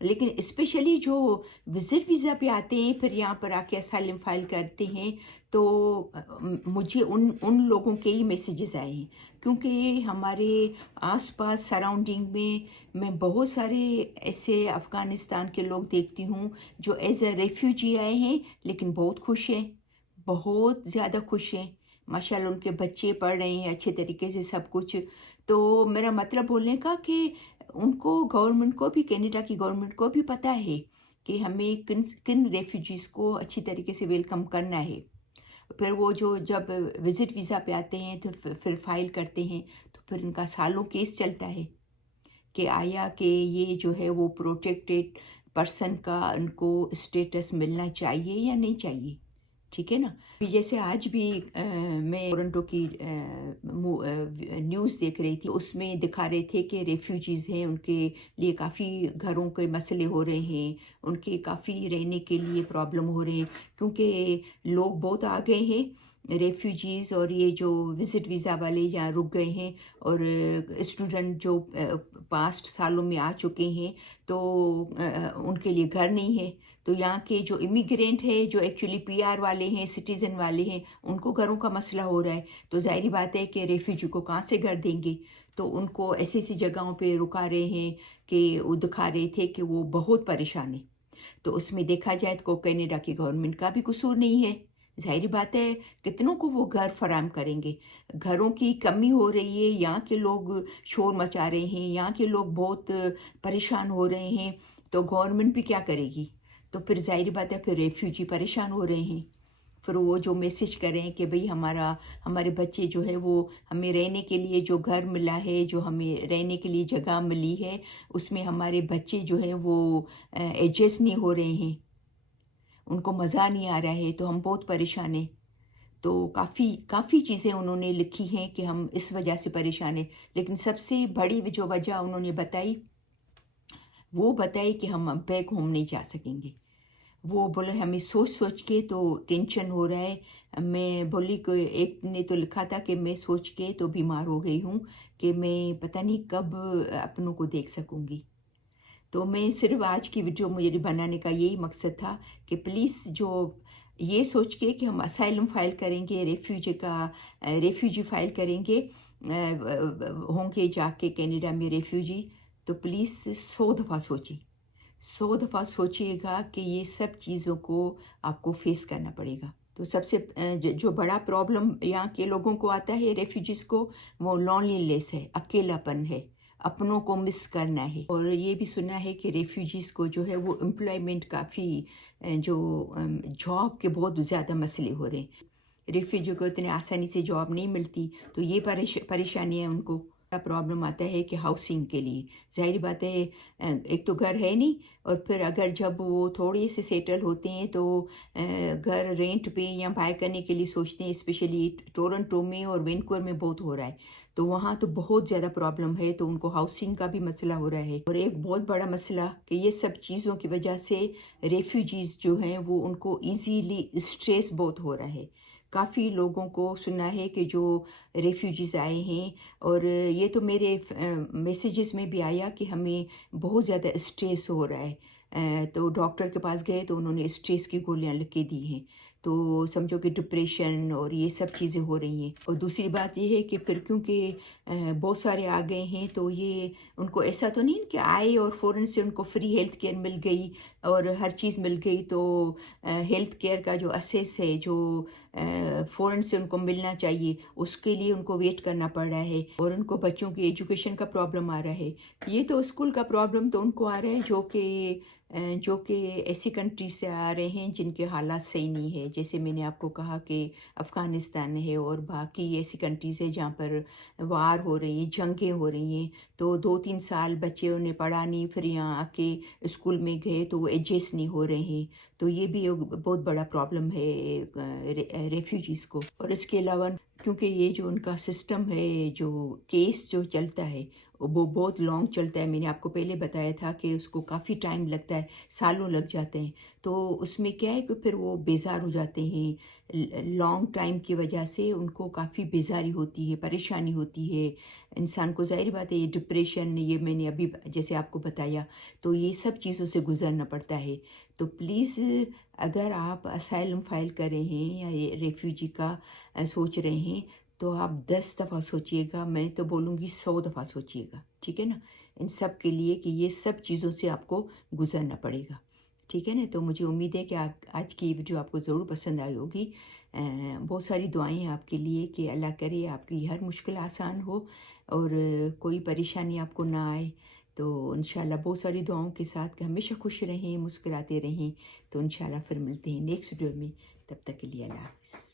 لیکن اسپیشلی جو visit visa پہ آتے ہیں پھر یہاں پر آ کے اسائلم فائل کرتے ہیں تو مجھے ان لوگوں کے ہی میسیجز آئے ہیں، کیونکہ ہمارے آس پاس سراؤنڈنگ میں بہت سارے ایسے افغانستان کے لوگ دیکھتی ہوں جو ایز اے ریفیوجی آئے ہیں لیکن بہت خوش ہیں، بہت زیادہ خوش ہیں، ماشاء اللہ ان کے بچے پڑھ رہے ہیں اچھے طریقے سے سب کچھ. تو میرا مطلب بولنے کا کہ ان کو گورنمنٹ کو بھی، کینیڈا کی گورنمنٹ کو بھی پتہ ہے کہ ہمیں کن ریفیوجیز کو اچھی طریقے سے ویلکم کرنا ہے. پھر وہ جو جب وزٹ ویزا پہ آتے ہیں تو پھر فائل کرتے ہیں تو پھر ان کا سالوں کیس چلتا ہے کہ آیا کہ یہ جو ہے وہ پروٹیکٹیڈ پرسن کا ان کو اسٹیٹس ملنا چاہیے یا نہیں چاہیے. ٹھیک ہے نا. جیسے آج بھی میں ٹورنٹو کی نیوز دیکھ رہی تھی، اس میں دکھا رہے تھے کہ ریفیوجیز ہیں، ان کے لیے کافی گھروں کے مسئلے ہو رہے ہیں، ان کے کافی رہنے کے لیے پرابلم ہو رہے ہیں، کیونکہ لوگ بہت آ گئے ہیں ریفیوجیز، اور یہ جو وزٹ ویزا والے یہاں رک گئے ہیں، اور اسٹوڈنٹ جو پاسٹ سالوں میں آ چکے ہیں تو ان کے لیے گھر نہیں ہے. تو یہاں کے جو امیگرینٹ ہے، جو ایکچولی پی آر والے ہیں، سٹیزن والے ہیں، ان کو گھروں کا مسئلہ ہو رہا ہے. تو ظاہری بات ہے کہ ریفیوجی کو کہاں سے گھر دیں گے، تو ان کو ایسی جگہوں پہ رکا رہے ہیں کہ وہ دکھا رہے تھے کہ وہ بہت پریشان ہیں. تو اس میں دیکھا جائے تو کینیڈا کی گورنمنٹ کا بھی قصور نہیں ہے. ظاہری بات ہے کتنوں کو وہ گھر فراہم کریں گے. گھروں کی کمی ہو رہی ہے، یہاں کے لوگ شور مچا رہے ہیں، یہاں کے لوگ بہت پریشان ہو رہے ہیں، تو گورنمنٹ بھی کیا کرے گی. تو پھر ظاہری بات ہے پھر ریفیوجی پریشان ہو رہے ہیں. پھر وہ جو میسیج کریں کہ بھئی ہمارے بچے جو ہے وہ ہمیں رہنے کے لیے جو گھر ملا ہے، جو ہمیں رہنے کے لیے جگہ ملی ہے، اس میں ہمارے بچے جو ہیں وہ ایڈجسٹ نہیں ہو رہے ہیں، ان کو مزہ نہیں آ رہا ہے، تو ہم بہت پریشان ہیں. تو کافی چیزیں انہوں نے لکھی ہیں کہ ہم اس وجہ سے پریشان ہیں. لیکن سب سے بڑی جو وجہ انہوں نے بتائی کہ ہم اب بیک ہوم نہیں جا سکیں گے. وہ بولے ہمیں سوچ کے تو ٹینشن ہو رہا ہے. میں بولی کہ ایک نے تو لکھا تھا کہ میں سوچ کے تو بیمار ہو گئی ہوں کہ میں پتہ نہیں کب اپنوں کو دیکھ سکوں گی. تو میں صرف آج کی ویڈیو میری بنانے کا یہی مقصد تھا کہ پلیز جو یہ سوچ کے کہ ہم اسائلم فائل کریں گے، ریفیوجی فائل کریں گے، ہوں گے جا کے کینیڈا میں ریفیوجی، تو پلیز 100 دفعہ سوچیے گا کہ یہ سب چیزوں کو آپ کو فیس کرنا پڑے گا. تو سب سے جو بڑا پرابلم یہاں کے لوگوں کو آتا ہے ریفیوجیز کو، وہ لونلی لیس ہے، اکیلا پن ہے، اپنوں کو مس کرنا ہے. اور یہ بھی سنا ہے کہ ریفیوجیز کو جو ہے وہ امپلائمنٹ کافی جو جاب کے بہت زیادہ مسئلے ہو رہے ہیں. ریفیوجی کو اتنے آسانی سے جاب نہیں ملتی، تو یہ پریشانی ہے ان کو. پرابلم آتا ہے کہ ہاؤسنگ کے لیے ظاہری بات ہے ایک تو گھر ہے نہیں، اور پھر اگر جب وہ تھوڑے سے سیٹل ہوتے ہیں تو گھر رینٹ پہ یا بائی کرنے کے لیے سوچتے ہیں. اسپیشلی ٹورنٹو میں اور وینکوور میں بہت ہو رہا ہے، تو وہاں تو بہت زیادہ پرابلم ہے. تو ان کو ہاؤسنگ کا بھی مسئلہ ہو رہا ہے. اور ایک بہت بڑا مسئلہ کہ یہ سب چیزوں کی وجہ سے ریفیوجیز جو ہیں وہ ان کو ایزیلی اسٹریس بہت ہو رہا ہے. کافی لوگوں کو سنا ہے کہ جو ریفیوجیز آئے ہیں، اور یہ تو میرے میسیجز میں بھی آیا کہ ہمیں بہت زیادہ اسٹریس ہو رہا ہے. تو ڈاکٹر کے پاس گئے تو انہوں نے اسٹریس کی گولیاں لکھ کے دی ہیں. تو سمجھو کہ ڈپریشن اور یہ سب چیزیں ہو رہی ہیں. اور دوسری بات یہ ہے کہ پھر کیونکہ بہت سارے آ گئے ہیں تو یہ ان کو ایسا تو نہیں کہ آئے اور فوراً سے ان کو فری ہیلتھ کیئر مل گئی اور ہر چیز مل گئی. تو ہیلتھ کیئر کا جو اسیس ہے، جو فوراً سے ان کو ملنا چاہیے، اس کے لیے ان کو ویٹ کرنا پڑ رہا ہے. اور ان کو بچوں کی ایجوکیشن کا پرابلم آ رہا ہے. یہ تو اسکول کا پرابلم تو ان کو آ رہا ہے جو کہ ایسی کنٹریز سے آ رہے ہیں جن کے حالات صحیح نہیں ہے. جیسے میں نے آپ کو کہا کہ افغانستان ہے اور باقی ایسی کنٹریز ہے جہاں پر وار ہو رہی ہیں، جنگیں ہو رہی ہیں. تو 2-3 سال بچے انہیں پڑھا نہیں، پھر یہاں آ کے اسکول میں گئے تو وہ ایڈجسٹ نہیں ہو رہے ہیں. تو یہ بھی ایک بہت بڑا پرابلم ہے ریفیوجیز کو. اور اس کے علاوہ کیونکہ یہ جو ان کا سسٹم ہے، جو کیس جو چلتا ہے وہ بہت لانگ چلتا ہے. میں نے آپ کو پہلے بتایا تھا کہ اس کو کافی ٹائم لگتا ہے، سالوں لگ جاتے ہیں. تو اس میں کیا ہے کہ پھر وہ بیزار ہو جاتے ہیں. لانگ ٹائم کی وجہ سے ان کو کافی بیزاری ہوتی ہے، پریشانی ہوتی ہے. انسان کو ظاہر بات ہے یہ ڈپریشن، یہ میں نے ابھی جیسے آپ کو بتایا، تو یہ سب چیزوں سے گزرنا پڑتا ہے. تو پلیز اگر آپ اسائلم فائل کر رہے ہیں یا یہ ریفیوجی کا سوچ رہے ہیں تو آپ 10 دفعہ سوچیے گا، میں تو بولوں گی 100 دفعہ سوچیے گا. ٹھیک ہے نا، ان سب کے لیے کہ یہ سب چیزوں سے آپ کو گزرنا پڑے گا. ٹھیک ہے نا. تو مجھے امید ہے کہ آپ آج کی ویڈیو آپ کو ضرور پسند آئی ہوگی. بہت ساری دعائیں ہیں آپ کے لیے کہ اللہ کرے آپ کی ہر مشکل آسان ہو اور کوئی پریشانی آپ کو نہ آئے. تو انشاءاللہ بہت ساری دعاؤں کے ساتھ کہ ہمیشہ خوش رہیں، مسکراتے رہیں. تو انشاءاللہ پھر ملتے ہیں نیکسٹ ویڈیو میں. تب تک کے لیے اللہ حافظ.